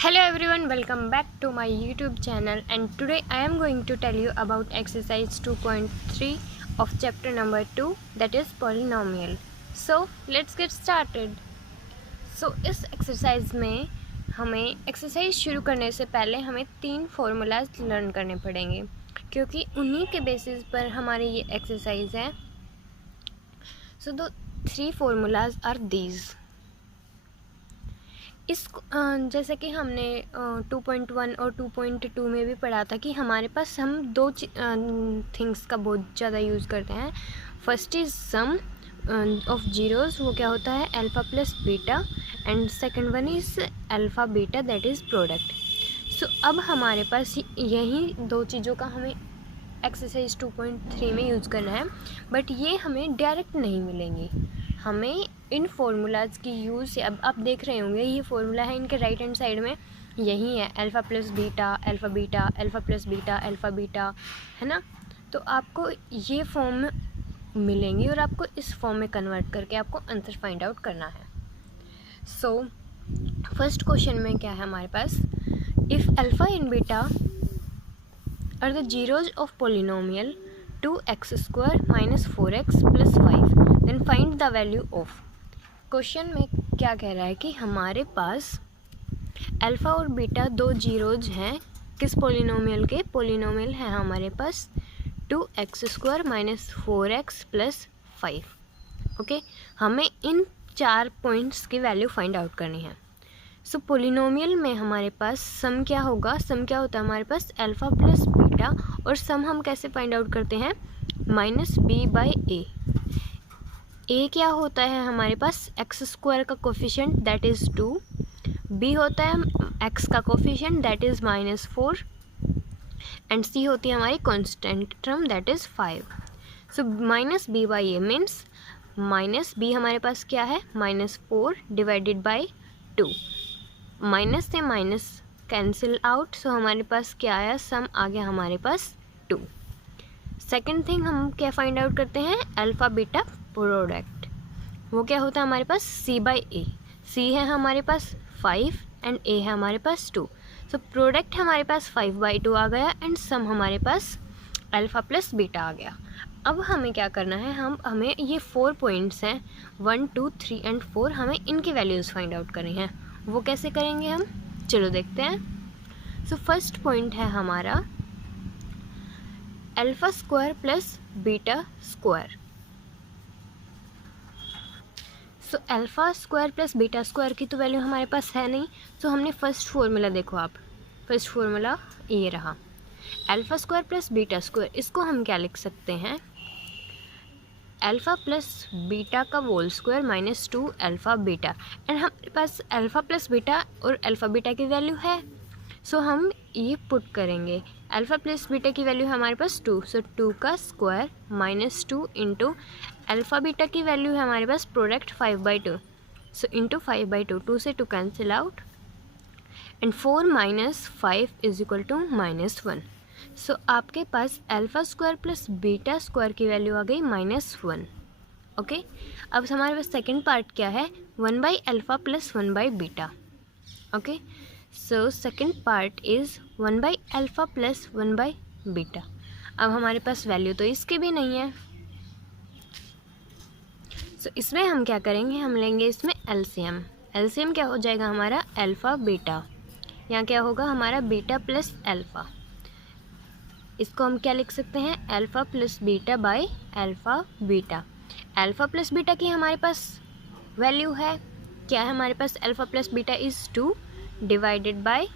Hello everyone, welcome back to my YouTube channel, and today I am going to tell you about exercise 2.3 of chapter number 2, that is polynomial. So let's get started. So इस exercise में हमें exercise शुरू करने से पहले हमें 3 formulas learn करने पड़ेंगे, क्योंकि उन्हीं के बेसिस पर हमारी ये एक्सरसाइज है. So the 3 formulas are these. जैसे कि हमने 2.1 और 2.2 में भी पढ़ा था कि हमारे पास हम दो थिंग्स का बहुत ज़्यादा यूज़ करते हैं. First is sum of zeros, वो क्या होता है alpha plus beta, and second one is alpha beta, that is product. So अब हमारे पास यही दो चीज़ों का हमें एक्सरसाइज 2.3 में यूज़ करना है, बट ये हमें डायरेक्ट नहीं मिलेंगी. हमें इन फार्मूलाज की यूज़ से, अब आप देख रहे होंगे ये फार्मूला है इनके राइट हैंड साइड में, यही है alpha plus beta, alpha beta, alpha plus beta, alpha beta, है ना. तो आपको ये फॉर्म मिलेंगी और आपको इस फॉर्म में कन्वर्ट करके आपको आंसर फाइंड आउट करना है. सो फर्स्ट क्वेश्चन में क्या है हमारे पास, if alpha and beta are the zeros of polynomial 2x² minus 4x plus 5, then find the value of. Question में क्या कह रहा है कि हमारे पास अल्फ़ा और बीटा दो जीरोज हैं. किस पोलिनोमियल के? पोलिनोमियल है हमारे पास 2x² minus 4x plus 5. Okay, हमें इन 4 पॉइंट्स की वैल्यू फाइंड आउट करनी है. सो पोलिनोमियल में हमारे पास सम क्या होगा, सम क्या होता है हमारे पास अल्फ़ा प्लस बीटा, और सम हम कैसे फाइंड आउट करते हैं माइनस बी बाई ए. ए क्या होता है हमारे पास x² का कोफिशिएंट, दैट इज़ 2. बी होता है x का coefficient, that is -4, and C होती है हमारी constant term, that is 5. So minus B by A means minus B हमारे पास क्या है -4 डिवाइडेड बाई 2. माइनस से माइनस कैंसिल आउट, सो हमारे पास क्या आया, सम आ गया हमारे पास 2. सेकेंड थिंग हम क्या फाइंड आउट करते हैं, अल्फ़ा बीटा प्रोडक्ट. वो क्या होता है हमारे पास c बाई ए. सी है हमारे पास 5 एंड ए है हमारे पास 2. सो प्रोडक्ट हमारे पास 5/2 आ गया, एंड सम हमारे पास अल्फ़ा प्लस बीटा आ गया. अब हमें क्या करना है, हमें ये 4 पॉइंट्स हैं 1, 2, 3 एंड 4, हमें इनकी वैल्यूज़ फाइंड आउट करनी है. वो कैसे करेंगे हम, चलो देखते हैं. सो फर्स्ट पॉइंट है हमारा alpha square plus beta square. So alpha square plus beta square की तो वैल्यू हमारे पास है नहीं. सो हमने फर्स्ट फार्मूला देखो आप, फर्स्ट फार्मूला ये रहा alpha square plus beta square. इसको हम क्या लिख सकते हैं, अल्फ़ा प्लस बीटा का whole square minus 2 alpha beta. And हमारे पास अल्फ़ा प्लस बीटा और अल्फ़ा बीटा की वैल्यू है, सो हम ये पुट करेंगे. अल्फ़ा प्लस बीटा की वैल्यू है हमारे पास 2, सो 2 का स्क्वायर -2 इंटू अल्फ़ा बीटा की वैल्यू है हमारे पास प्रोडक्ट 5/2, सो इंटू 5/2, 2 से 2 cancel out, and 4 minus 5 is equal to -1. So आपके पास alpha square plus beta square की वैल्यू आ गई -1. ओके, अब हमारे पास सेकेंड पार्ट क्या है, 1/अल्फ़ा प्लस 1/बीटा. Okay, so second part is 1/अल्फ़ा प्लस 1/बीटा. अब हमारे पास वैल्यू तो इसकी भी नहीं है, सो इसमें हम क्या करेंगे, हम लेंगे इसमें एलसीएम. एलसीएम क्या हो जाएगा हमारा अल्फ़ा बीटा, यहाँ क्या होगा हमारा बीटा प्लस अल्फ़ा. इसको हम क्या लिख सकते हैं, alpha plus beta by alpha beta. Alpha plus beta की हमारे पास वैल्यू है, क्या है हमारे पास, alpha plus beta is 2 divided by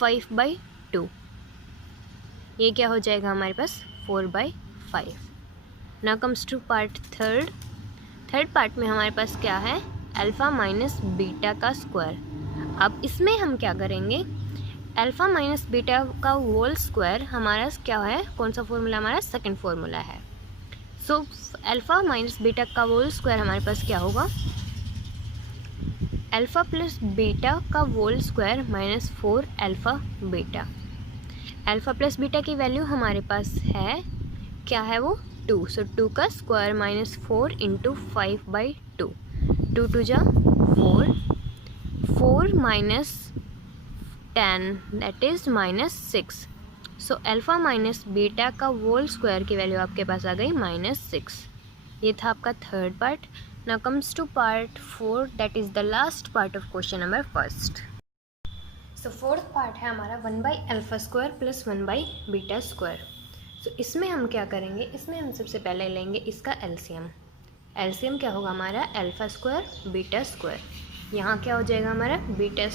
5/2. ये क्या हो जाएगा हमारे पास 4/5. Now comes to part third part में हमारे पास क्या है, अल्फ़ा माइनस बीटा का स्क्वायर. अब इसमें हम क्या करेंगे, अल्फ़ा माइनस बीटा का होल स्क्वायर हमारा क्या है, कौन सा फॉर्मूला हमारा, सेकंड फॉर्मूला है. सो अल्फ़ा माइनस बीटा का होल स्क्वायर हमारे पास क्या होगा, अल्फ़ा प्लस बीटा का whole square -4 alpha beta. Alpha plus beta की वैल्यू हमारे पास है, क्या है वो 2, सो 2 का स्क्वायर -4 इंटू 5/2, 2 2 जा 4, 4 minus 10 that is -6। So alpha minus beta का होल स्क्वायर की वैल्यू आपके पास आ गई -6। ये था आपका third part. Now comes to part 4 that is the last part of question number first. So fourth part है हमारा 1/α² प्लस 1/β²। सो इसमें हम क्या करेंगे, इसमें हम सबसे पहले लेंगे इसका एलसीएम। एलसीएम क्या होगा हमारा α² β²। यहाँ क्या हो जाएगा हमारा β²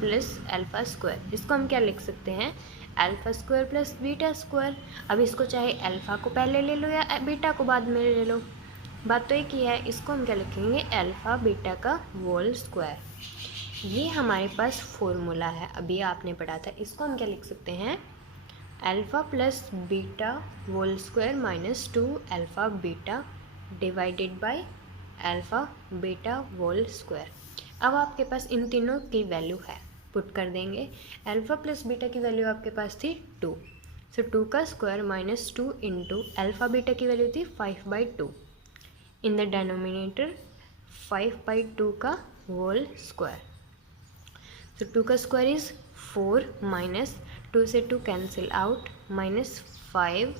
प्लस α²। इसको हम क्या लिख सकते हैं α² प्लस β²। अब इसको चाहे अल्फ़ा को पहले ले लो या बीटा को बाद में ले लो, बात तो एक ही है। इसको हम क्या लिखेंगे अल्फ़ा बीटा का होल स्क्वायर। ये हमारे पास फॉर्मूला है, अभी आपने पढ़ा था। इसको हम क्या लिख सकते हैं alpha plus beta whole square -2 alpha beta divided by alpha beta whole square. अब आपके पास इन तीनों की वैल्यू है, पुट कर देंगे। अल्फ़ा प्लस बीटा की वैल्यू आपके पास थी 2, सो 2 का स्क्वायर -2 इंटू अल्फ़ा बीटा की वैल्यू थी 5/2 इन द डेनोमिनेटर 5/2 का होल स्क्वायर। तो 2 का स्क्वायर इज़ 4 माइनस 2 से 2 कैंसिल आउट -5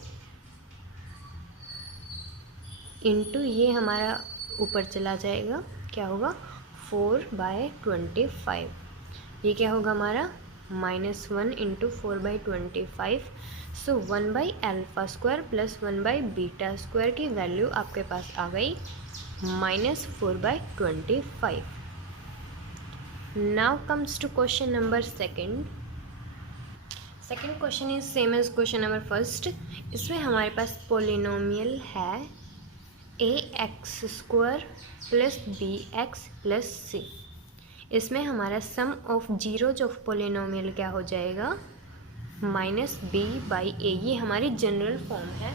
इंटू ये हमारा ऊपर चला जाएगा, क्या होगा 4/25। ये क्या होगा हमारा -1 इंटू 4/25। सो 1/α² प्लस 1/β² की वैल्यू आपके पास आ गई -4/25। Now comes to question number second. Second question is same as question number first. इसमें हमारे पास पोलिनोमियल है ax² plus bx plus c। इसमें हमारा सम ऑफ जीरोज ऑफ पोलिनोमियल क्या हो जाएगा -b/a। ये हमारी जनरल फॉर्म है।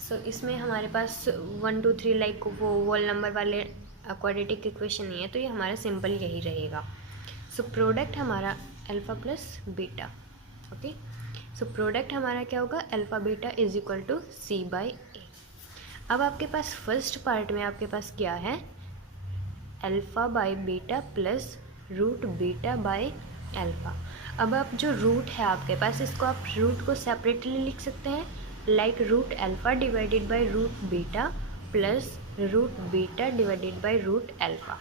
सो इसमें हमारे पास 1 2 3 लाइक वो होल नंबर वाले क्वाड्रेटिक इक्वेशन नहीं है, तो ये हमारा सिंपल यही रहेगा। सो प्रोडक्ट हमारा alpha plus beta, okay. So product हमारा क्या होगा alpha beta is equal to c/a। अब आपके पास फर्स्ट पार्ट में आपके पास क्या है alpha by beta plus root beta by alpha. अब आप जो रूट है आपके पास, इसको आप रूट को सेपरेटली लिख सकते हैं, like root alpha divided by root beta plus root beta divided by root alpha.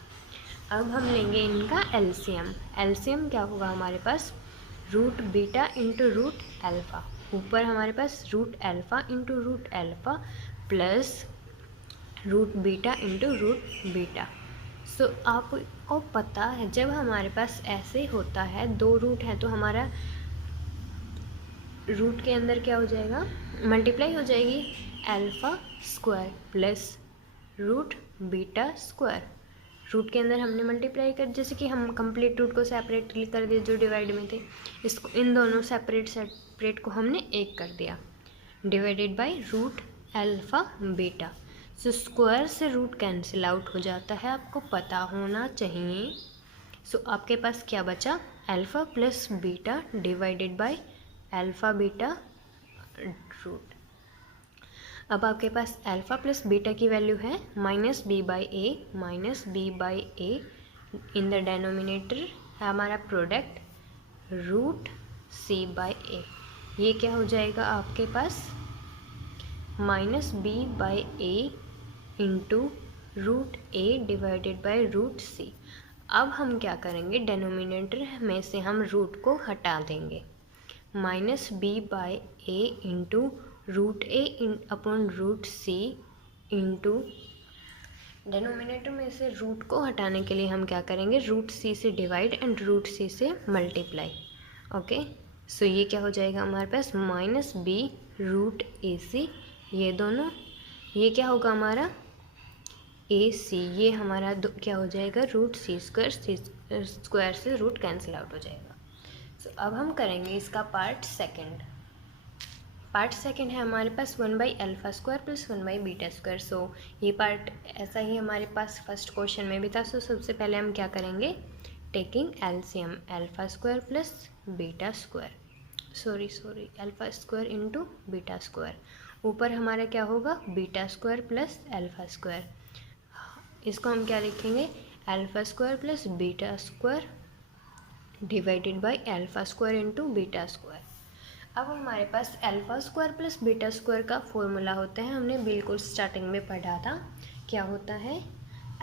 अब हम लेंगे इनका एलसीएम। एलसीएम क्या होगा हमारे पास root beta into root alpha, ऊपर हमारे पास root alpha into root alpha plus root beta into root beta. So आपको पता है जब हमारे पास ऐसे होता है, दो रूट है तो हमारा रूट के अंदर क्या हो जाएगा मल्टीप्लाई हो जाएगी alpha square plus root beta square. Root के अंदर हमने मल्टीप्लाई कर, जैसे कि हम कंप्लीट रूट को सेपरेटली कर दिए जो डिवाइड में थे, इसको इन दोनों सेपरेट को हमने एक कर दिया divided by root alpha beta. So square से रूट कैंसिल आउट हो जाता है, आपको पता होना चाहिए। सो आपके पास क्या बचा alpha plus beta divided by alpha beta root. अब आपके पास अल्फ़ा प्लस बीटा की वैल्यू है -b/a इन द डेनोमिनेटर है हमारा प्रोडक्ट रूट c/a। ये क्या हो जाएगा आपके पास -b/a into root a divided by root c। अब हम क्या करेंगे डेनोमिनेटर में से हम रूट को हटा देंगे, -b/a into root a upon root c into denominator में से रूट को हटाने के लिए हम क्या करेंगे रूट c से डिवाइड एंड रूट c से मल्टीप्लाई, ओके। सो ये क्या हो जाएगा हमारे पास -b रूट ac, ये दोनों, ये क्या होगा हमारा ac, ये हमारा क्या हो जाएगा रूट c स्क्वायर से रूट कैंसिल आउट हो जाएगा। सो अब हम करेंगे इसका पार्ट सेकंड। पार्ट सेकंड है हमारे पास 1/α² प्लस 1/β²। सो ये पार्ट ऐसा ही हमारे पास फर्स्ट क्वेश्चन में भी था। सो सबसे पहले हम क्या करेंगे टेकिंग एलसीएम α² प्लस β², α² इंटू β²। ऊपर हमारा क्या होगा β² प्लस α²। इसको हम क्या लिखेंगे α² plus β² divided by alpha square into beta square. अब हमारे पास alpha square plus beta square का फॉर्मूला होता है, हमने बिल्कुल स्टार्टिंग में पढ़ा था। क्या होता है?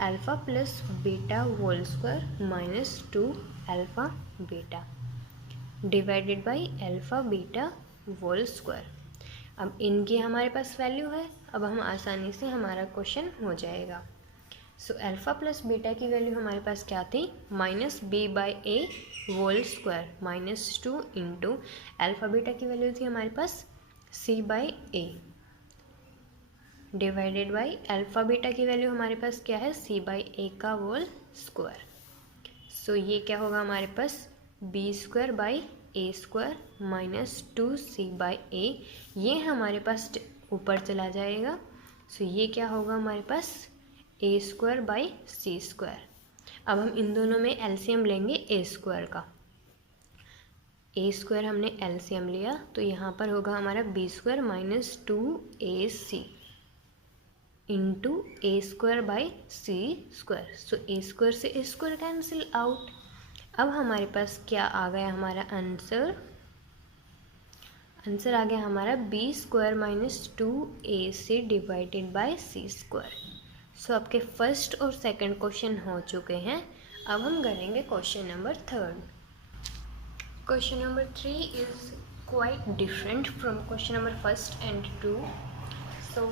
Alpha plus beta whole square minus 2 alpha beta divided by alpha beta whole square. अब इनकी हमारे पास वैल्यू है, अब हम आसानी से हमारा क्वेश्चन हो जाएगा। सो अल्फ़ा प्लस बीटा की वैल्यू हमारे पास क्या थी? Minus B by A whole square minus 2 into alpha beta की वैल्यू थी हमारे पास C by A divided by alpha beta की वैल्यू हमारे पास क्या है? सी बाई ए का होल स्क्वायर। सो ये क्या होगा हमारे पास? B square by A square minus 2c by A, ये हमारे पास ऊपर चला जाएगा। सो ये क्या होगा हमारे पास? ए स्क्वायर बाई सी स्क्वायर। अब हम इन दोनों में एलसीएम लेंगे ए स्क्वायर का। ए स्क्वायर हमने एलसीएम लिया तो यहाँ पर होगा हमारा B square minus 2ac into A square by C square. So A square से ए स्क्वायर कैंसिल आउट। अब हमारे पास क्या आ गया हमारा आंसर? आंसर आ गया हमारा B square minus 2ac divided by C square. So आपके फर्स्ट और सेकंड क्वेश्चन हो चुके हैं। अब हम करेंगे question number 3। Question number 3 is quite different from question number 1 and 2। सो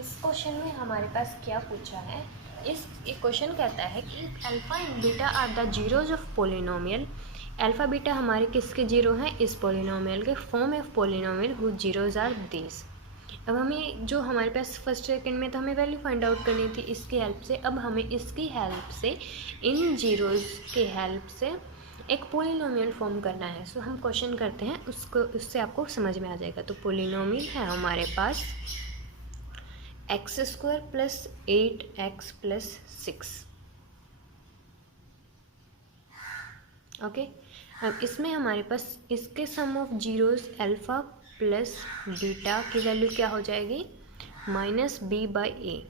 इस क्वेश्चन में हमारे पास क्या पूछा है? इस क्वेश्चन कहता है कि alpha and beta are the zeros of polynomial. Alpha beta हमारे किसके जीरो हैं? इस पोलिनोमियल के। Form of polynomial who zeros are this. अब हमें जो हमारे पास फर्स्ट सेकंड में तो हमें वैल्यू फाइंड आउट करनी थी इसकी हेल्प से। अब हमें इसकी हेल्प से, इन जीरोज के हेल्प से एक पोलिनोमियल फॉर्म करना है। सो हम क्वेश्चन करते हैं, उससे आपको समझ में आ जाएगा। तो पोलिनोमियल है हमारे पास x square plus 8x plus 6। Okay, अब इसमें हमारे पास इसके sum of zeros alpha plus beta की वैल्यू क्या हो जाएगी? Minus B by A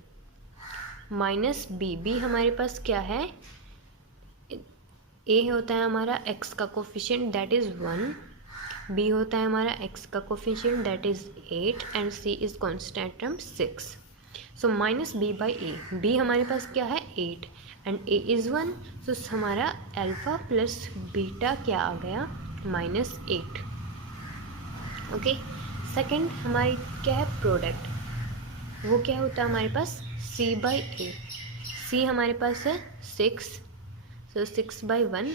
minus B. B हमारे पास क्या है? ए होता है हमारा एक्स का कोफिशिएंट दैट इज़ 1, बी होता है हमारा एक्स का coefficient that is 8 and C is constant term 6। So minus B by A, B हमारे पास क्या है? 8 एंड ए इज़ 1। सो हमारा अल्फ़ा प्लस बीटा क्या आ गया? माइनस 8। ओके, सेकेंड हमारी क्या है? प्रोडक्ट, वो क्या होता है हमारे पास? C by A. सी हमारे पास है 6, सो 6 बाई 1,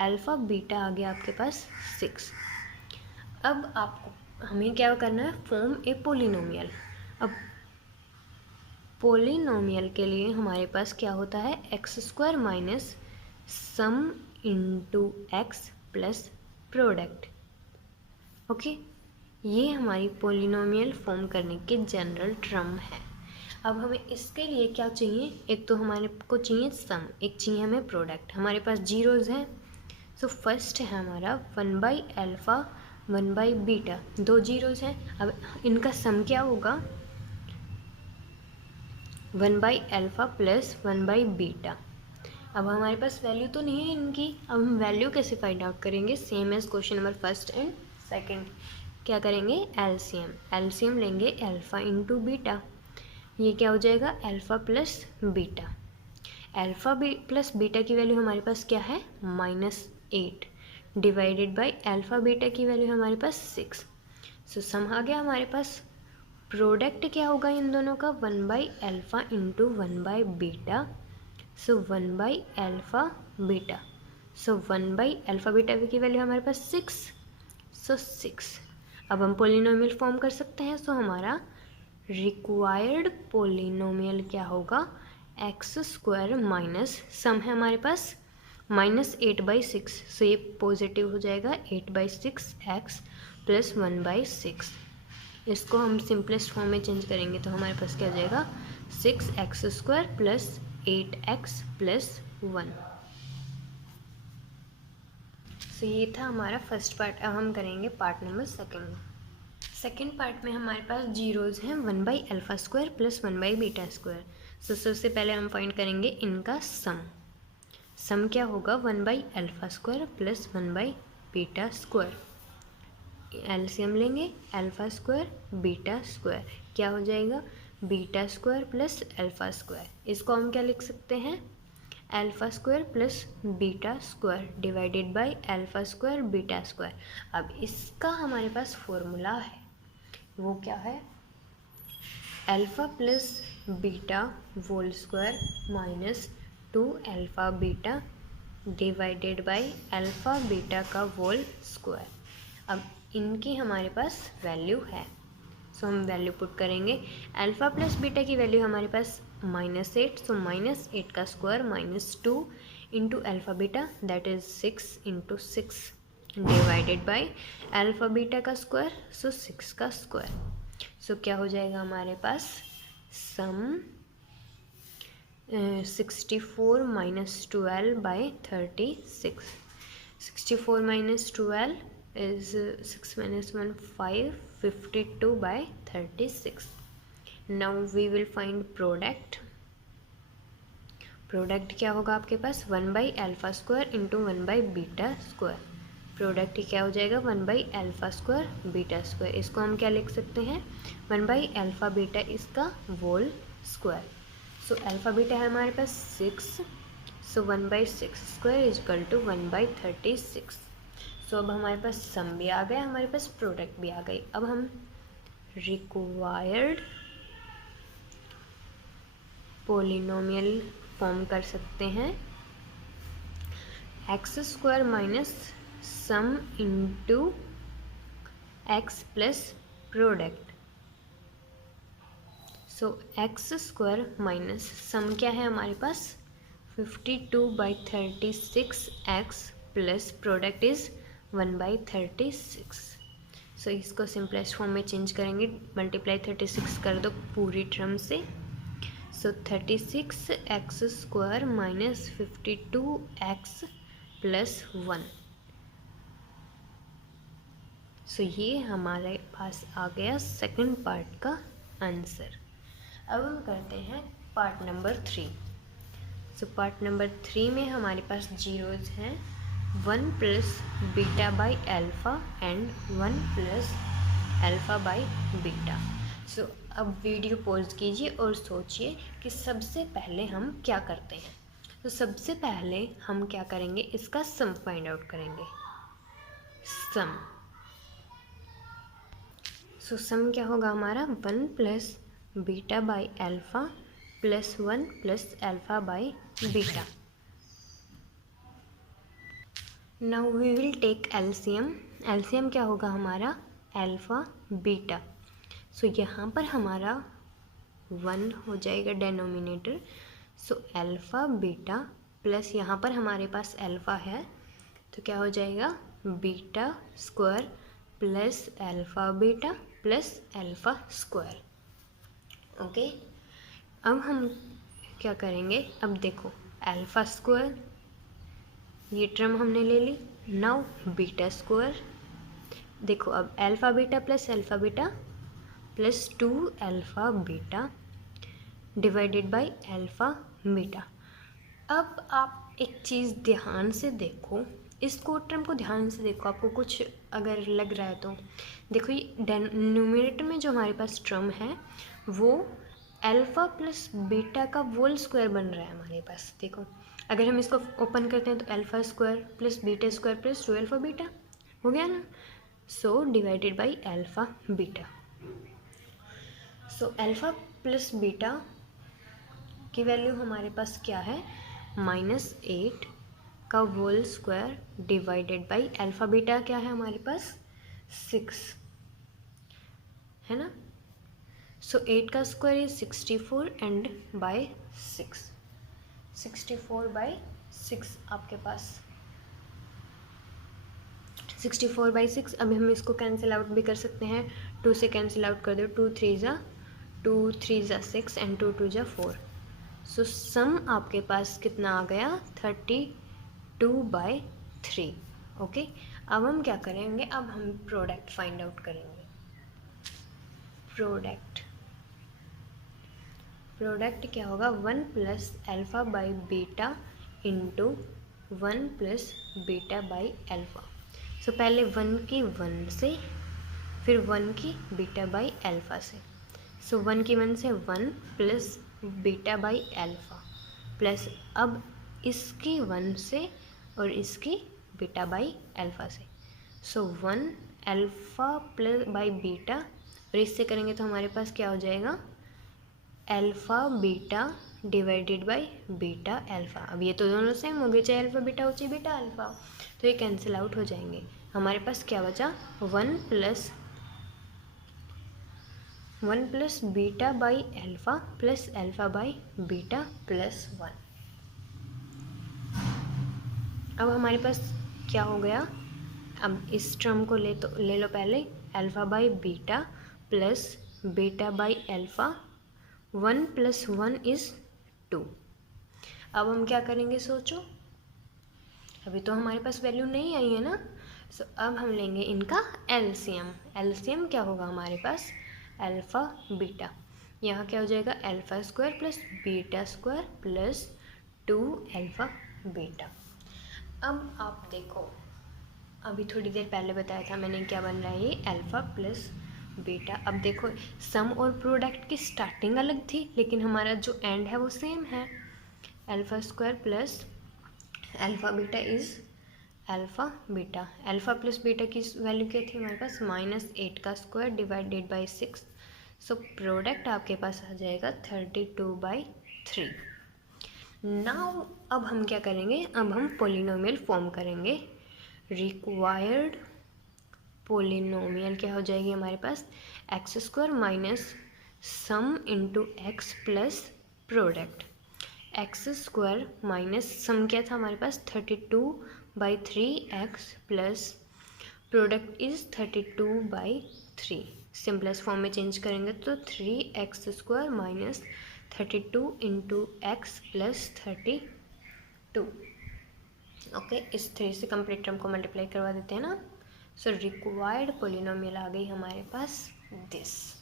अल्फ़ा बीटा आ गया आपके पास 6। अब आपको हमें क्या करना है? फॉर्म ए पोलिनोमियल। अब पोलिनोमियल के लिए हमारे पास क्या होता है? X square minus sum into x plus product. Okay, ये हमारी पोलिनोमियल फॉर्म करने के जनरल टर्म है। अब हमें इसके लिए क्या चाहिए? एक तो हमारे को चाहिए सम, एक चाहिए हमें प्रोडक्ट। हमारे पास जीरोज़ हैं। सो फर्स्ट है हमारा 1 बाई अल्फ़ा 1 बाई बीटा, दो जीरोज़ हैं। अब इनका सम क्या होगा? 1 by alpha plus 1 by beta. अब हमारे पास वैल्यू तो नहीं है इनकी, अब हम वैल्यू कैसे फाइंड आउट करेंगे? Same as question number 1 and 2। क्या करेंगे? एलसीएम। एलसीएम लेंगे अल्फ़ा इंटू बीटा, ये क्या हो जाएगा? Alpha plus beta. Alpha plus beta की वैल्यू हमारे पास क्या है? -8 डिवाइडेड बाई अल्फ़ा बीटा की वैल्यू हमारे पास 6। सो सम आ गया हमारे पास। प्रोडक्ट क्या होगा इन दोनों का? 1 by alpha into 1 by beta. So 1 by alpha beta. So 1 by alpha beta की वैल्यू हमारे पास 6, सो 6। अब हम पोलिनोमियल फॉर्म कर सकते हैं। सो हमारा रिक्वायर्ड पोलिनोमियल क्या होगा? एक्स स्क्वायर माइनस सम है हमारे पास -8 बाई 6। सो ये पॉजिटिव हो जाएगा 8 बाई 6 एक्स प्लस 1 बाई 6। इसको हम सिंपलेस्ट फॉर्म में चेंज करेंगे तो हमारे पास क्या हो जाएगा? 6x square plus 8x plus 1। सो ये था हमारा फर्स्ट पार्ट। अब हम करेंगे पार्ट नंबर 2। सेकेंड पार्ट में हमारे पास जीरोज़ हैं 1 by alpha square plus 1 by beta square. So सबसे पहले हम फाइंड करेंगे इनका सम। सम क्या होगा 1/α² प्लस 1/β²। एलसीएम लेंगे α² β², क्या हो जाएगा β² प्लस α²। इसको हम क्या लिख सकते हैं α² प्लस β² डिवाइडेड बाई α² β²। अब इसका हमारे पास फॉर्मूला है, वो क्या है alpha plus beta whole square minus 2α beta divided by alpha beta का होल स्क्वायर। अब इनकी हमारे पास वैल्यू है, सो हम वैल्यू पुट करेंगे। अल्फ़ा प्लस बीटा की वैल्यू हमारे पास -8, सो -8 का square -2 into alpha beta that is 6 into 6 divided by alpha beta का स्क्वायर, सो 6 का स्क्वायर। सो क्या हो जाएगा हमारे पास sum 64 minus 12/36। 64 minus 12 is 6 minus 1 5 52/36। now we will find product क्या होगा आपके पास 1/α² इंटू 1/β²। प्रोडक्ट क्या हो जाएगा 1/α² β²। इसको हम क्या लिख सकते हैं 1/α बीटा इसका whole square. So alpha beta है हमारे पास 6, सो 1/6² इजकल टू 1/36। सो अब हमारे पास सम भी आ गया, हमारे पास प्रोडक्ट भी आ गई। अब हम रिक्वायर्ड पोलिनोमियल फॉर्म कर सकते हैं x² minus sum into x plus product. So x² minus sum क्या है हमारे पास 52/36x plus product is 1/36। So इसको सिंपलेस्ट फॉर्म में चेंज करेंगे, मल्टीप्लाई 36 कर दो पूरी टर्म से। सो 36x² माइनस 52x प्लस 1। सो ये हमारे पास आ गया सेकंड पार्ट का आंसर। अब हम करते हैं part number 3। So part number 3 में हमारे पास जीरोज हैं 1 plus beta by alpha and 1 plus alpha by beta. So अब वीडियो पॉज कीजिए और सोचिए कि सबसे पहले हम क्या करते हैं। तो सबसे पहले हम क्या करेंगे, इसका सम फाइंड आउट करेंगे। सम, सो सम क्या होगा हमारा 1 plus beta by alpha plus 1 plus alpha by beta. Now we will take LCM. LCM क्या होगा हमारा अल्फ़ा बीटा। सो यहाँ पर हमारा 1 हो जाएगा डेनोमिनेटर। सो अल्फ़ा बीटा प्लस यहाँ पर हमारे पास अल्फ़ा है तो क्या हो जाएगा beta square plus alpha beta plus alpha square. Okay, अब हम क्या करेंगे, अब देखो अल्फ़ा स्क्वायर ये टर्म हमने ले ली। नाउ बीटा स्क्वायर, देखो अब alpha beta plus alpha beta plus 2 alpha beta divided by alpha beta. अब आप एक चीज़ ध्यान से देखो, इस कोड टर्म को ध्यान से देखो, आपको कुछ अगर लग रहा है तो देखो ये न्यूमरेटर में जो हमारे पास टर्म है वो अल्फ़ा प्लस बीटा का होल स्क्वायर बन रहा है हमारे पास। देखो अगर हम इसको ओपन करते हैं तो alpha square plus beta square plus 2 alpha beta हो गया ना। So divided by alpha beta. So alpha plus beta की वैल्यू हमारे पास क्या है -8 का whole square divided by alpha beta क्या है हमारे पास 6 है ना। सो 8 का स्क्वायर इज 64 एंड बाय 6, 64/6 आपके पास 64/6। अब हम इसको कैंसिल आउट भी कर सकते हैं, 2 से कैंसिल आउट कर दो, 2 3 ज़ा 6 एंड 2 2 ज़ा 4। सो सम आपके पास कितना आ गया 32/3। ओके, अब हम क्या करेंगे, अब हम प्रोडक्ट फाइंड आउट करेंगे। प्रोडक्ट क्या होगा 1 plus alpha by beta into 1 plus beta by alpha. So पहले 1 की 1 से, फिर 1 की बीटा बाई अल्फ़ा से। सो 1 की 1 से 1 plus beta by alpha plus अब इसकी 1 से और इसकी बीटा बाई अल्फ़ा से। सो 1 अल्फ़ा प्लस बाई बीटा, और इससे करेंगे तो हमारे पास क्या हो जाएगा, alpha beta divided by beta alpha. अब ये तो दोनों सेम हो गए, चाहे अल्फ़ा बीटा हो चाहे बीटा अल्फ़ा, तो ये कैंसिल आउट हो जाएंगे। हमारे पास क्या बचा, 1 plus beta by alpha plus alpha by beta plus 1। अब हमारे पास क्या हो गया, अब इस टर्म को ले लो पहले, alpha by beta plus beta by alpha, 1 plus 1 is 2। अब हम क्या करेंगे सोचो, अभी तो हमारे पास वैल्यू नहीं आई है ना। सो अब हम लेंगे इनका एलसीएम। एलसीएम क्या होगा हमारे पास, अल्फ़ा बीटा, यहाँ क्या हो जाएगा, alpha square plus beta square plus 2 alpha beta. अब आप देखो, अभी थोड़ी देर पहले बताया था मैंने क्या बन रहा है, ये अल्फ़ा प्लस बीटा। अब देखो सम और प्रोडक्ट की स्टार्टिंग अलग थी, लेकिन हमारा जो एंड है वो सेम है। Alpha square plus alpha beta is alpha beta. Alpha plus beta की वैल्यू क्या थी हमारे पास, -8 का square divided by 6। So product आपके पास आ जाएगा 32/3। नाउ अब हम क्या करेंगे, अब हम पोलिनोमियल फॉर्म करेंगे। रिक्वायर्ड पोलिनोमियल क्या हो जाएगी हमारे पास, x square minus sum into x plus product. X square minus sum क्या था हमारे पास, 32/3x plus product is 32/3। Simplest form में चेंज करेंगे तो 3x square minus 32 into x plus 32। Okay, इस 3 से कंप्लीट टर्म को मल्टीप्लाई करवा देते हैं ना। सो रिक्वायर्ड पोलिनोमियल आ गई हमारे पास this.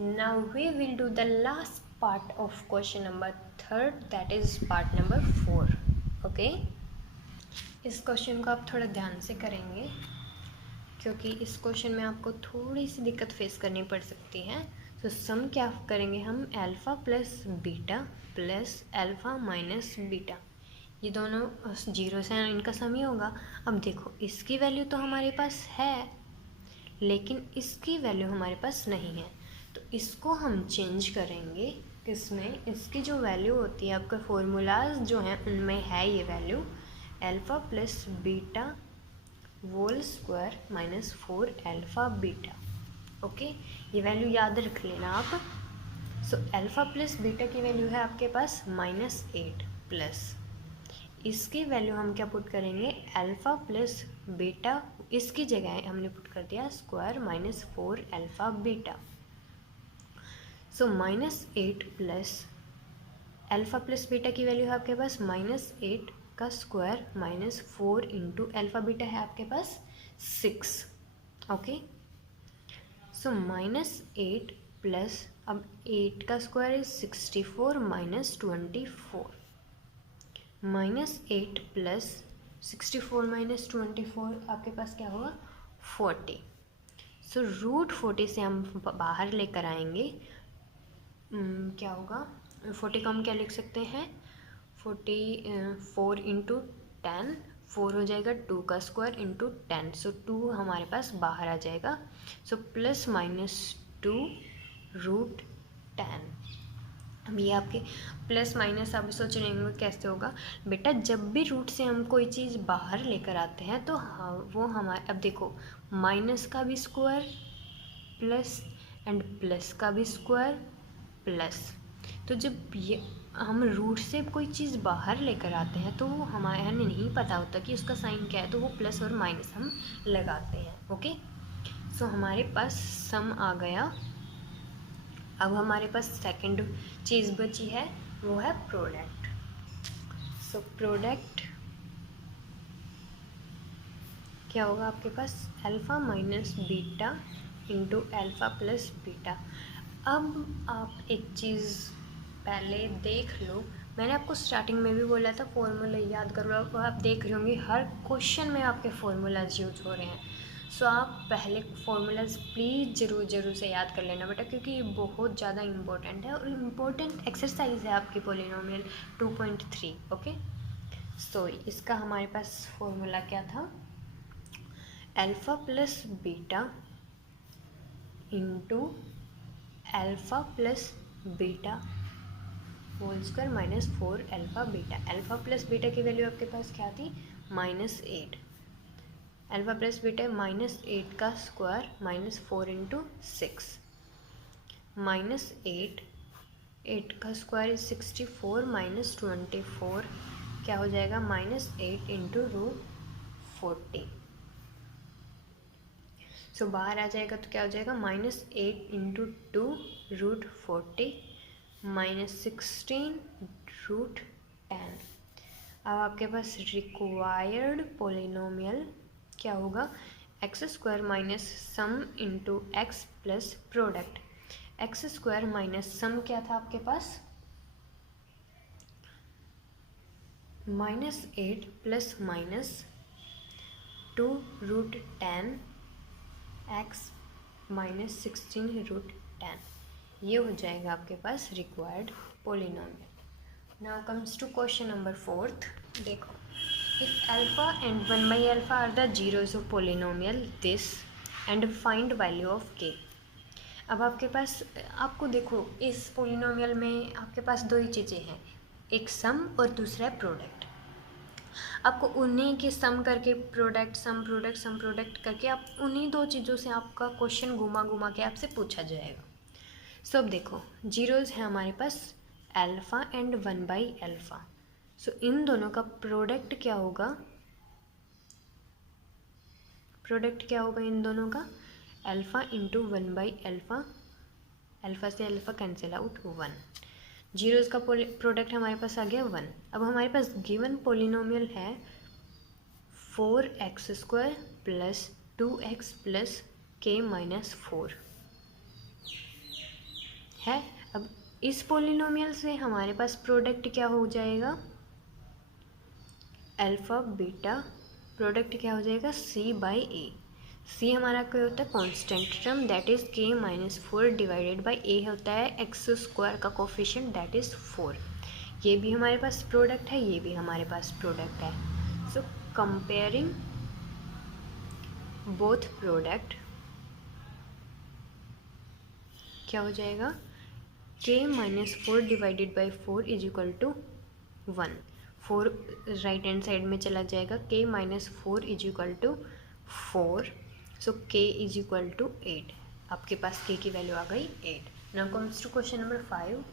Now we will do the last part of question number 3, that is part number 4। Okay, इस क्वेश्चन को आप थोड़ा ध्यान से करेंगे, क्योंकि इस क्वेश्चन में आपको थोड़ी सी दिक्कत फेस करनी पड़ सकती है। तो सम क्या करेंगे हम, alpha plus beta plus alpha minus beta, ये दोनों जीरो से इनका सम ही होगा। अब देखो इसकी वैल्यू तो हमारे पास है, लेकिन इसकी वैल्यू हमारे पास नहीं है, तो इसको हम चेंज करेंगे किसमें, इसकी जो वैल्यू होती है, आपका फॉर्मूलाज जो हैं उनमें है ये value, alpha plus beta whole square minus 4 alpha beta. Okay, ये वैल्यू याद रख लेना आप। सो अल्फ़ा प्लस बीटा की वैल्यू है आपके पास -8 प्लस, इसकी वैल्यू हम क्या पुट करेंगे, अल्फ़ा प्लस बीटा, इसकी जगह हमने पुट कर दिया स्क्वायर माइनस 4 अल्फ़ा बीटा। सो -8 प्लस अल्फ़ा प्लस बीटा की वैल्यू है आपके पास -8 का square minus 4 into alpha beta है आपके पास 6। ओके, सो -8 प्लस, अब 8 का square is 64 minus 24, -8 plus 64 minus 24 आपके पास क्या होगा, 40। सो √40 से हम बाहर लेकर आएंगे, क्या होगा, 40 को हम क्या लिख सकते हैं, 4 इंटू 10, 4 हो जाएगा 2 का स्क्वायर इंटू 10। सो 2 हमारे पास बाहर आ जाएगा। So plus minus 2 √10। अब ये आपके प्लस माइनस आप सोच रहे होंगे कैसे होगा, बेटा जब भी रूट से हम कोई चीज़ बाहर लेकर आते हैं तो हाँ वो हमारे, अब देखो माइनस का भी स्क्वायर प्लस एंड प्लस का भी स्क्वायर प्लस, तो जब ये हम रूट से कोई चीज़ बाहर लेकर आते हैं तो वो हमें नहीं पता होता कि उसका साइन क्या है, तो वो प्लस और माइनस हम लगाते हैं। ओके, सो हमारे पास सम आ गया। अब हमारे पास सेकंड चीज़ बची है, वो है प्रोडक्ट। सो प्रोडक्ट क्या होगा आपके पास, alpha minus beta into alpha plus beta. अब आप एक चीज़ पहले देख लो। मैंने आपको स्टार्टिंग में भी बोला था फॉर्मूला याद करो, आप देख रहे होंगे हर क्वेश्चन में आपके फार्मूलाज यूज हो रहे हैं। सो आप पहले फार्मूलाज प्लीज़ ज़रूर से याद कर लेना बेटा, क्योंकि ये बहुत ज़्यादा इम्पोर्टेंट है और इम्पोर्टेंट एक्सरसाइज है आपकी पॉलिनोमियल 2.3। ओके, सो इसका हमारे पास फॉर्मूला क्या था, alpha plus beta into alpha plus beta whole square minus 4 alpha beta. Alpha plus beta की वैल्यू आपके पास क्या थी, -8। अल्फ़ा प्लस बीटा -8 का स्क्वायर -4 इंटू 6, -8 का स्क्वायर इज 64 -24 क्या हो जाएगा, -8 इंटू √40। सो बाहर आ जाएगा तो क्या हो जाएगा, -8 इंटू 2 √40 -16 √10। अब आपके पास रिक्वायर्ड पोलिनोमियल क्या होगा, X square minus sum into x plus product. X square minus sum क्या था आपके पास, -8 प्लस -2 √10 एक्स -16 √10, ये हो जाएगा आपके पास required polynomial. Now comes to question number 4। देखो, इफ अल्फा एंड 1/अल्फा are the zeros of polynomial this and find value of K. अब आपके पास, आपको देखो इस पोलिनोमियल में आपके पास दो ही चीज़ें हैं, एक सम और दूसरा है प्रोडक्ट। आपको उन्हीं के सम करके प्रोडक्ट सम प्रोडक्ट करके आप उन्हीं दो चीज़ों से आपका क्वेश्चन घुमा के आपसे पूछा जाएगा। सो अब देखो, जीरोज़ है हमारे पास अल्फ़ा एंड 1/अल्फ़ा। सो इन दोनों का प्रोडक्ट क्या होगा, इन दोनों का अल्फ़ा इंटू 1/अल्फ़ा, अल्फ़ा से अल्फ़ा कैंसिल आउट 1। जीरोज़ का प्रोडक्ट हमारे पास आ गया 1। अब हमारे पास गिवन पोलिनोमियल है 4x² plus 2x plus k minus 4 है। अब इस पोलिनोमियल से हमारे पास प्रोडक्ट क्या हो जाएगा, अल्फ़ा बीटा, प्रोडक्ट क्या हो जाएगा c/a। c हमारा क्या होता है, constant term that is k minus 4 divided by a होता है एक्स स्क्वायर का कोफिशिएंट दैट इज़ 4। ये भी हमारे पास प्रोडक्ट है, ये भी हमारे पास प्रोडक्ट है। सो कंपेयरिंग बोथ प्रोडक्ट क्या हो जाएगा, k minus 4 divided by 4 is equal to 1। 4 right hand side में चला जाएगा, k minus 4 is equal to 4। So k is equal to 8। आपके पास k की वैल्यू आ गई 8। Now comes to question number 5।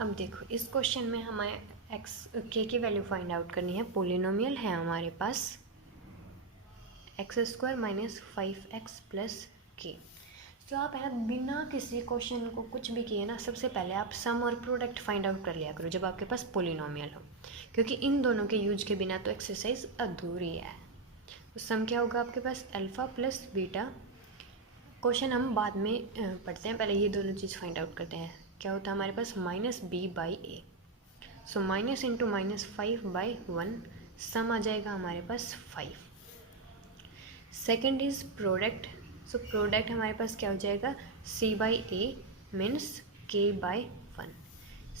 अब देखो, इस क्वेश्चन में हमें k की वैल्यू फाइंड आउट करनी है। पोलिनोमियल है हमारे पास x² minus 5x plus k। तो आप है ना, बिना किसी क्वेश्चन को कुछ भी किए ना, सबसे पहले आप सम और प्रोडक्ट फाइंड आउट कर लिया करो जब आपके पास पोलिनोमियल हो, क्योंकि इन दोनों के यूज के बिना तो एक्सरसाइज अधूरी है। तो सम क्या होगा आपके पास, अल्फ़ा प्लस बीटा। क्वेश्चन हम बाद में पढ़ते हैं, पहले ये दोनों चीज़ फाइंड आउट करते हैं। क्या होता है हमारे पास, -b/a। सो माइनस इंटू -5/1, सम आ जाएगा हमारे पास 5। Second is product. So product हमारे पास क्या हो जाएगा, c/a मीन्स k/1।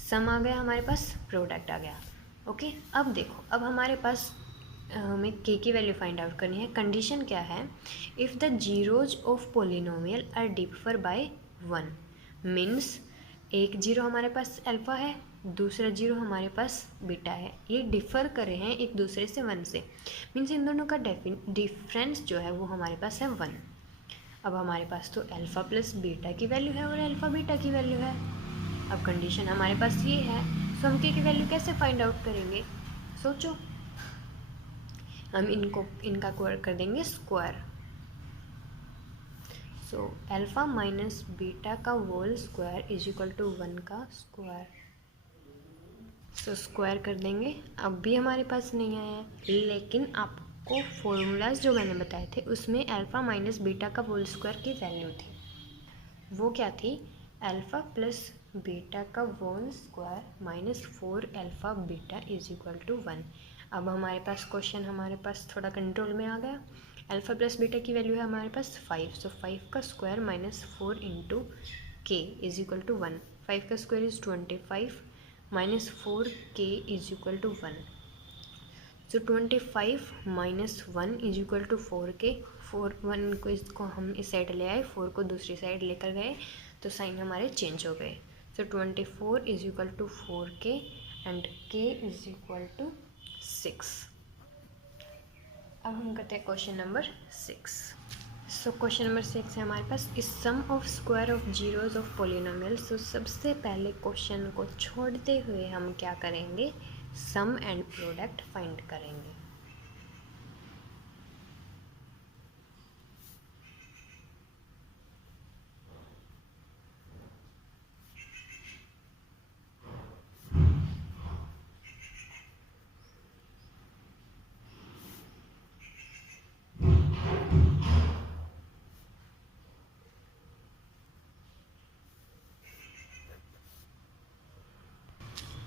सम आ गया हमारे पास, प्रोडक्ट आ गया। ओके, अब देखो, अब हमारे पास हमें k की वैल्यू फाइंड आउट करनी है। कंडीशन क्या है, if the zeros of polynomial are differ by 1 means एक जीरो हमारे पास अल्फ़ा है, दूसरा जीरो हमारे पास बीटा है, ये डिफ़र कर रहे हैं एक दूसरे से 1 से, मीन्स इन दोनों का डिफरेंस जो है वो हमारे पास है 1। अब हमारे पास तो अल्फ़ा प्लस बीटा की वैल्यू है और अल्फ़ा बीटा की वैल्यू है। अब कंडीशन हमारे पास ये है, सो हम k की वैल्यू कैसे फाइंड आउट करेंगे, सोचो। हम इनका कर देंगे square. So alpha minus beta का whole square is equal to 1 का स्क्वायर। सो स्क्वायर कर देंगे। अब भी हमारे पास नहीं आया है, लेकिन आपको फॉर्मूलाज जो मैंने बताए थे उसमें अल्फ़ा माइनस बीटा का होल स्क्वायर की वैल्यू थी। वो क्या थी, अल्फ़ा प्लस बीटा का whole square minus 4 alpha beta is equal to 1। अब हमारे पास क्वेश्चन हमारे पास थोड़ा कंट्रोल में आ गया। अल्फ़ा प्लस बीटा की वैल्यू है हमारे पास 5, सो 5 का square minus 4 into K is equal to 1। 5 का square is 25 minus 4 K is equal to 1। So 25 minus 1 is equal to 4 K. 1 को इसको हम इस साइड ले आए, 4 को दूसरी साइड लेकर गए तो साइन हमारे चेंज हो गए। सो 24 इज इक्वल टू 4 के एंड के इज इक्वल टू 6। अब हम करते हैं question number 6। So question number 6 है हमारे पास इस sum of square of zeros of polynomial. So सबसे पहले क्वेश्चन को छोड़ते हुए हम क्या करेंगे, सम एंड प्रोडक्ट फाइंड करेंगे।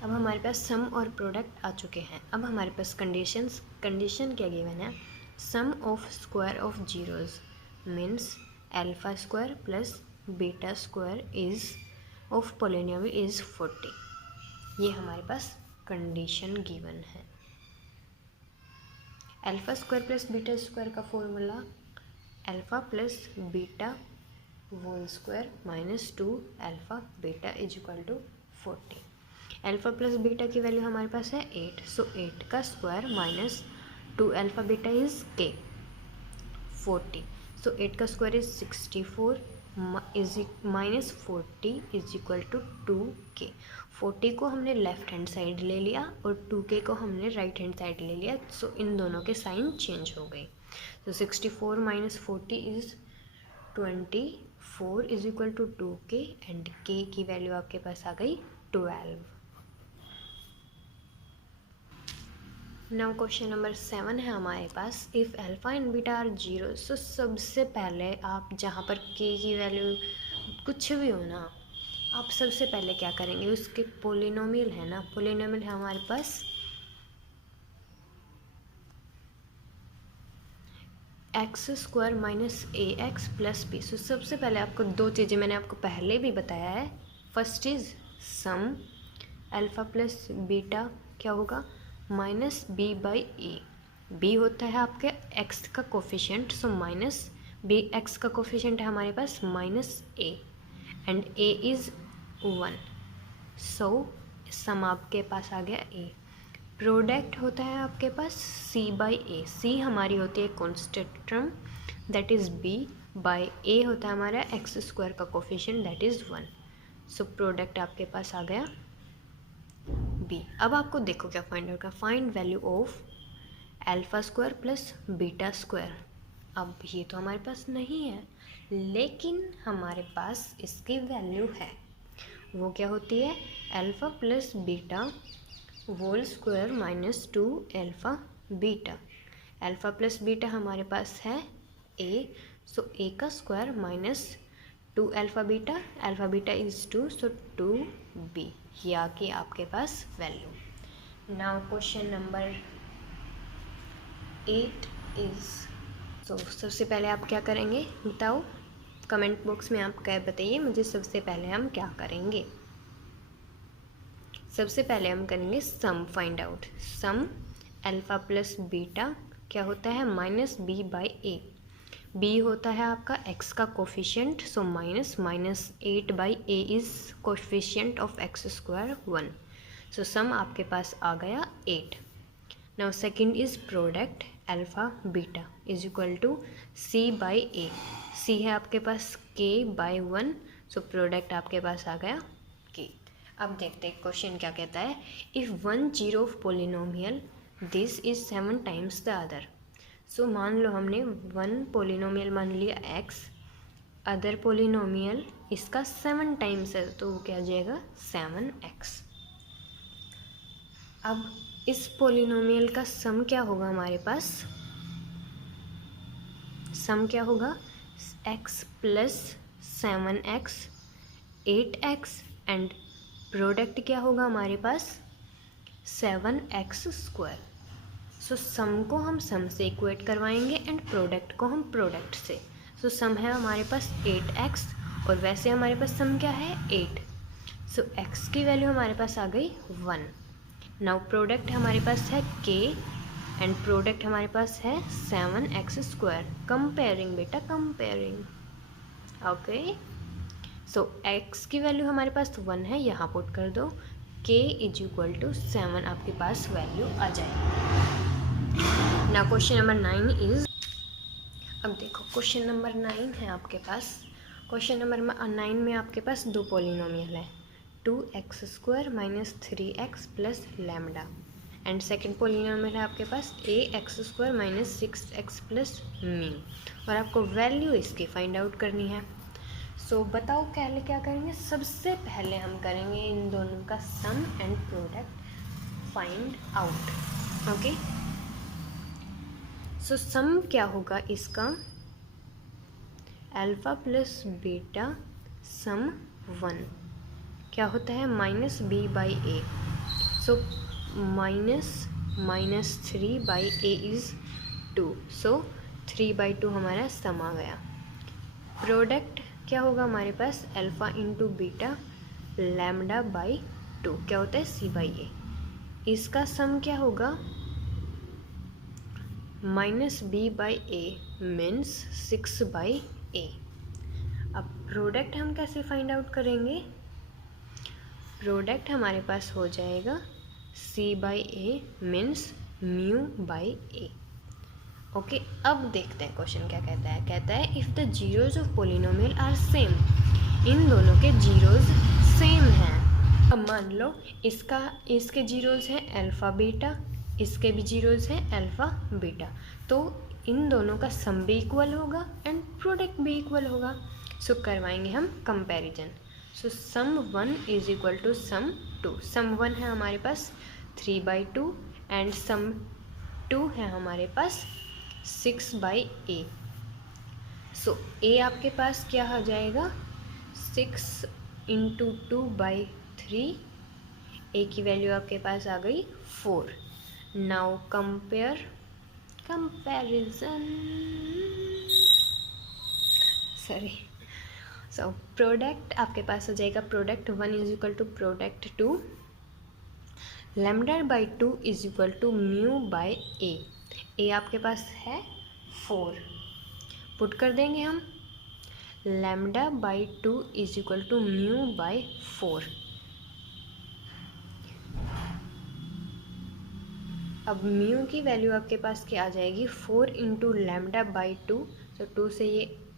अब हमारे पास सम और प्रोडक्ट आ चुके हैं। अब हमारे पास कंडीशन क्या गिवन है, sum of square of zeros means alpha square plus beta square is of polynomial is 40। ये हमारे पास कंडीशन गिवन है। Alpha square plus beta square का formula alpha plus beta whole square minus 2 alpha beta is equal to 40। Alpha plus beta की value हमारे पास है 8, so 8 का square minus 2 alpha beta is K 40। So 8 का square is 64 is minus 40 is equal to 2 K. 40 को हमने left hand side ले लिया और 2 के को हमने राइट हैंड साइड ले लिया, सो इन दोनों के साइन चेंज हो गए। तो 64 minus 40 is 24 is equal to 2 K and के की वैल्यू आपके पास आ गई 12। नाउ क्वेश्चन नंबर 7 है हमारे पास if alpha and beta are zero. So सबसे पहले आप जहाँ पर के की वैल्यू कुछ भी हो ना, आप सबसे पहले क्या करेंगे, उसके पोलिनोमियल है ना, पोलिनोमियल है हमारे पास एक्स स्क्वायर माइनस ए एक्स प्लस बी। सो सबसे पहले आपको दो चीज़ें मैंने आपको पहले भी बताया है। First is sum alpha plus beta क्या होगा, minus B by A. B होता है आपके एक्स का coefficient, so minus B x का कोफिशिएंट है हमारे पास minus A and A is 1, so sum आपके पास आ गया ए। प्रोडक्ट होता है आपके पास सी बाई ए। सी हमारी होती है constant term that is B, by A होता है हमारा एक्स स्क्वायर का coefficient that is 1, so product आपके पास आ गया बी। अब आपको देखो क्या फाइंड आउट का, find value of alpha square plus beta square. अब ये तो हमारे पास नहीं है, लेकिन हमारे पास इसकी वैल्यू है। वो क्या होती है, alpha plus beta whole square minus 2 alpha beta. Alpha plus beta हमारे पास है ए, सो ए का square minus 2 alpha beta is 2, so 2 B. ये आ गई आपके पास value. Now question number 8 is, so सबसे पहले आप क्या करेंगे बताओ, कमेंट बॉक्स में आप क्या बताइए मुझे। सबसे पहले हम क्या करेंगे, सबसे पहले हम करेंगे sum find out. Sum alpha plus beta क्या होता है, minus B by A. B होता है आपका एक्स का coefficient, so minus 8 by A is coefficient of x square 1, so sum आपके पास आ गया 8। Now second is product alpha beta is equal to C by A. C है आपके पास के बाई 1, सो प्रोडक्ट आपके पास आ गया के। अब देखते हैं क्वेश्चन क्या कहता है, if 1 zero of polynomial this is 7 times the other. So मान लो हमने 1 पोलिनोमियल मान लिया x, अदर पोलिनोमियल इसका 7 टाइम्स है, तो वो क्या आ जाएगा 7x। अब इस पोलिनोमियल का सम क्या होगा हमारे पास, सम क्या होगा x plus 7x 8x and product क्या होगा हमारे पास 7x²। सो सम को हम सम से इक्वेट करवाएंगे एंड प्रोडक्ट को हम प्रोडक्ट से। सो सम है हमारे पास 8x और वैसे हमारे पास सम क्या है 8। सो x की वैल्यू हमारे पास आ गई 1। नाउ प्रोडक्ट हमारे पास है k एंड प्रोडक्ट हमारे पास है 7x²। कंपेयरिंग बेटा कंपेयरिंग। ओके, सो x की वैल्यू हमारे पास 1 है, यहाँ पुट कर दो k = 7 आपके पास वैल्यू आ जाएगी। नाउ क्वेश्चन नंबर 9 इज, अब देखो क्वेश्चन नंबर 9 है आपके पास। क्वेश्चन नंबर 9 में आपके पास दो पॉलिनोमियल है 2x² - 3x + lambda and second polynomial है आपके पास ax² - 6x + म्यू और आपको वैल्यू इसकी फाइंड आउट करनी है। सो बताओ पहले क्या करेंगे, सबसे पहले हम करेंगे इन दोनों का sum and product find out. Okay, so sum क्या होगा इसका अल्फ़ा + बीटा सम 1 क्या होता है -b/a। So -3/a is 2। सो 3/2 हमारा सम आ गया। प्रोडक्ट क्या होगा हमारे पास अल्फ़ा × बीटा λ/2 क्या होता है c/a। इसका सम क्या होगा -b/a मीन्स 6/a। अब प्रोडक्ट हम कैसे फाइंड आउट करेंगे, प्रोडक्ट हमारे पास हो जाएगा c/a मीन्स μ/a। ओके, अब देखते हैं क्वेश्चन क्या कहता है। कहता है if the zeros of polynomial are same, इन दोनों के जीरोज सेम हैं। अब मान लो इसके जीरोज हैं अल्फ़ा बीटा, इसके भी जीरोज हैं अल्फ़ा बीटा, तो इन दोनों का सम भी इक्वल होगा एंड प्रोडक्ट भी इक्वल होगा। सो करवाएंगे हम कंपैरिजन। सो सम 1 = सम 2। सम 1 है हमारे पास 3/2 एंड सम 2 है हमारे पास 6/a। सो a आपके पास क्या आ जाएगा 6 × 2/3, a की वैल्यू आपके पास आ गई 4। Now comparison sorry. सो प्रोडक्ट आपके पास हो जाएगा प्रोडक्ट 1 = प्रोडक्ट 2 λ/2 = μ/a। a आपके पास है 4, पुट कर देंगे हम λ/2 = μ/4। अब म्यू की वैल्यू आपके पास क्या आ जाएगी 4 × λ/2। तो 2 से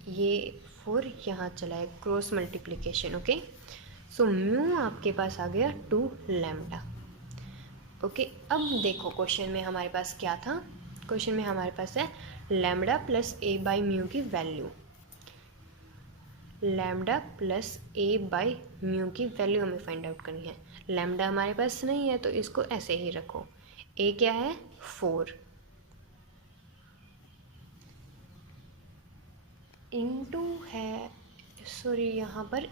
ये 4 यहाँ चला है, cross multiplication. Okay, so mu आपके पास आ गया 2 लैम्डा। ओके, अब देखो क्वेश्चन में हमारे पास क्या था। क्वेश्चन में हमारे पास है लैम्डा + a/μ की वैल्यू, लैम्डा + a/μ की वैल्यू हमें फाइंड आउट करनी है। लैम्डा हमारे पास नहीं है तो इसको ऐसे ही रखो। a क्या है 4 इंटू है, सॉरी यहाँ पर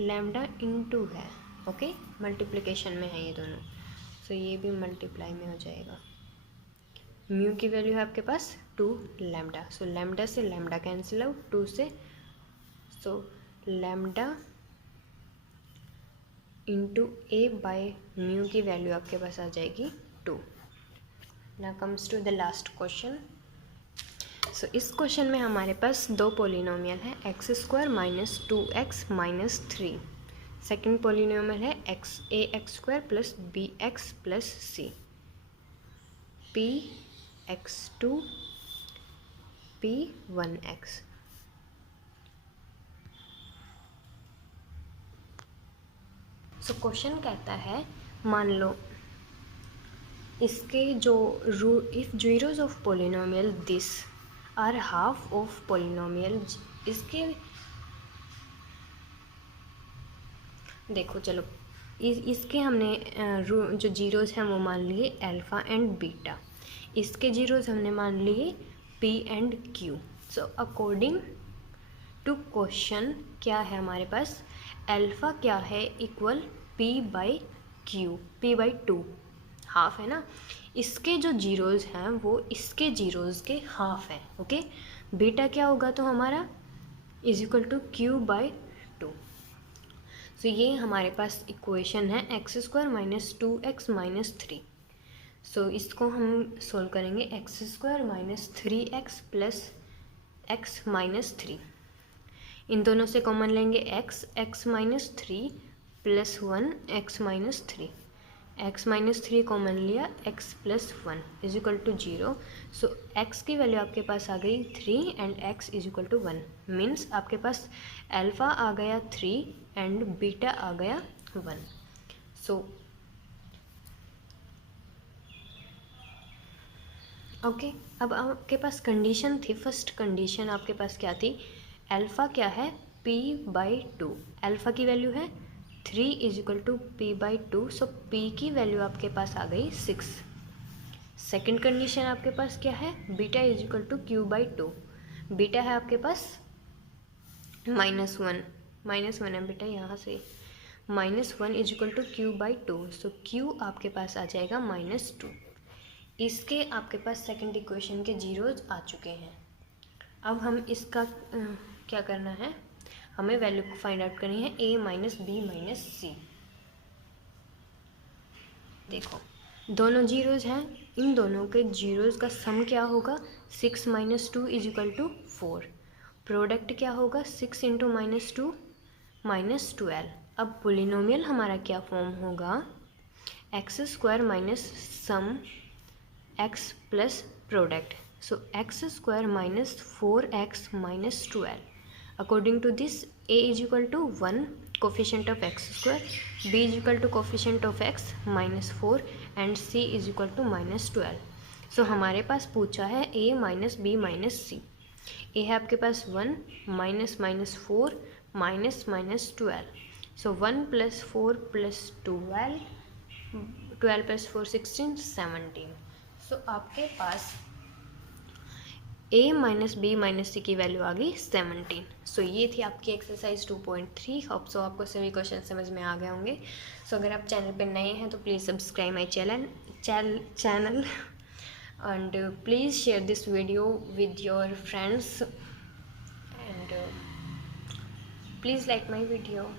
लैम्डा इंटू है। ओके, मल्टीप्लिकेशन में है ये दोनों, सो ये भी मल्टीप्लाई में हो जाएगा। म्यू की वैल्यू है आपके पास 2 लैम्डा। सो लैम्डा से लैम्डा कैंसिल आउट, 2 से, सो लैम्डा इंटू a/μ की वैल्यू आपके पास आ जाएगी 2। Now comes to the last question. So इस क्वेश्चन में हमारे पास दो पोलिनोमियल है x² - 2x - 3। सेकेंड पोलिनोमियल है ax² + bx + c, px2 p1x। So question कहता है मान लो इसके जो if zeros of polynomial this are half of polynomial, इसके देखो चलो इसके हमने जो जीरोज हैं वो मान लिए अल्फ़ा एंड बीटा, इसके जीरोज हमने मान लिए p and q। So according to question क्या है हमारे पास अल्फ़ा क्या है equal P by Q, P by 2 half है ना। इसके जो जीरोज़ हैं वो इसके जीरोज़ के हाफ हैं। ओके, बीटा क्या होगा तो हमारा is equal to Q by 2। So ये हमारे पास इक्वेशन है X square minus 2x minus 3। So इसको हम सोल्व करेंगे X square minus 3x plus X minus 3। इन दोनों से कॉमन लेंगे x minus 3 plus 1 x minus 3। x minus 3 common लिया, x plus 1 is equal to 0। So x की वैल्यू आपके पास आ गई 3 and x is equal to 1। Means आपके पास अल्फ़ा आ गया 3 एंड बीटा आ गया 1। सो ओके, अब आपके पास कंडीशन थी, फर्स्ट कंडीशन आपके पास क्या थी, अल्फ़ा क्या है p बाई 2, अल्फ़ा की वैल्यू है 3 is equal to P by 2। So p की वैल्यू आपके पास आ गई 6। सेकेंड कंडीशन आपके पास क्या है, beta is equal to Q by 2। Beta है आपके पास -1, -1 है बेटा, यहाँ से -1 is equal to Q by 2। So Q आपके पास आ जाएगा -2। इसके आपके पास सेकंड इक्वेशन के जीरोज आ चुके हैं। अब हम इसका क्या करना है, हमें वैल्यू को फाइंड आउट करनी है a माइनस बी माइनस सी। देखो दोनों जीरोज हैं, इन दोनों के जीरोज का सम क्या होगा, 6 minus 2 is equal to 4। Product क्या होगा 6 इंटू माइनस 2 माइनस 12। अब पोलिनोमियल हमारा क्या फॉर्म होगा, X square minus sum x plus product. So X square minus 4x minus 12। According to this a is equal to 1 coefficient of x square, b is equal to coefficient of x minus 4 and c is equal to minus 12। So हमारे पास पूछा है a minus B minus C. a है आपके पास 1 minus minus 4 minus minus 12। So 1 plus 4 plus 12, 12 plus 4 16 17। सो आपके पास a minus B minus सी की value आ गई 17। सो ये थी आपकी एक्सरसाइज 2.3। होप सो आपको सभी क्वेश्चन समझ में आ गए होंगे। सो अगर आप चैनल पर नए हैं तो please subscribe my channel and please share this video with your friends and please like my video.